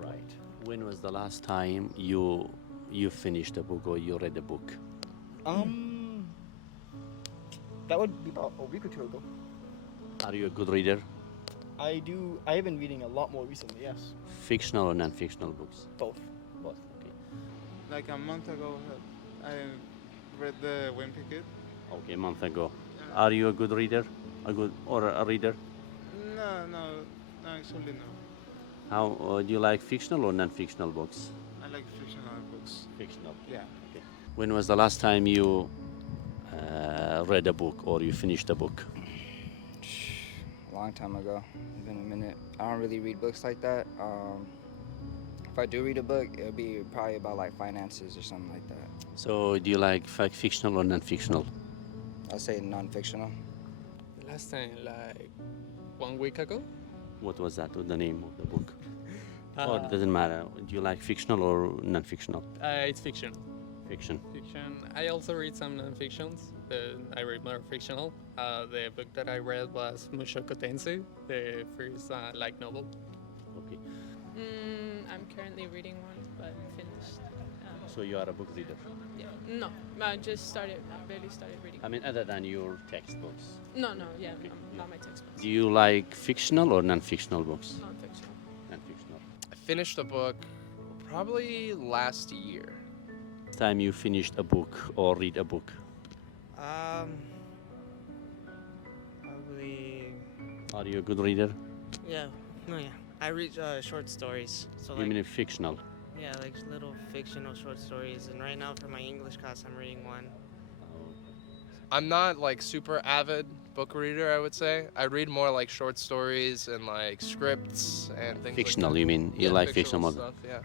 Right. When was the last time you finished a book or you read a book? That would be about a week or two ago. Are you a good reader? I have been reading a lot more recently, yes. Fictional or non-fictional books? Both. Both. Okay. Like a month ago, I read the Wimpy Kid. Okay, a month ago. Are you a good reader? A reader? No, actually no. How do you like fictional or non-fictional books? I like fictional books. Fictional. Yeah. Okay. When was the last time you read a book or you finished a book? A long time ago. It's been a minute. I don't really read books like that. If I do read a book, it'll be probably about like finances or something like that. So do you like fictional or non-fictional? I'll say non-fictional. Last time, like 1 week ago. What was that? What's the name of the book? Or it doesn't matter. Do you like fictional or non-fictional? It's fiction. Fiction. Fiction. I also read some non-fictions. I read more fictional. The book that I read was Musho Kotense, the first light novel. Okay. I'm currently reading one, but finished. So you are a book reader? Yeah. No, I just started. I barely started reading. I mean, other than your textbooks. No, yeah, okay. Not my textbooks. Do you like fictional or non-fictional books? Non-fictional. Non-fictional. I finished a book probably last year. Time you finished a book or read a book? Probably. Are you a good reader? Yeah. I read short stories. So You mean fictional? yeah, like little fictional short stories. And right now for my English class, I'm reading one. I'm not like super avid book reader, I would say. I read more like short stories and like scripts and things Fictional, like that. you mean? You like fictional more? Stuff, yeah.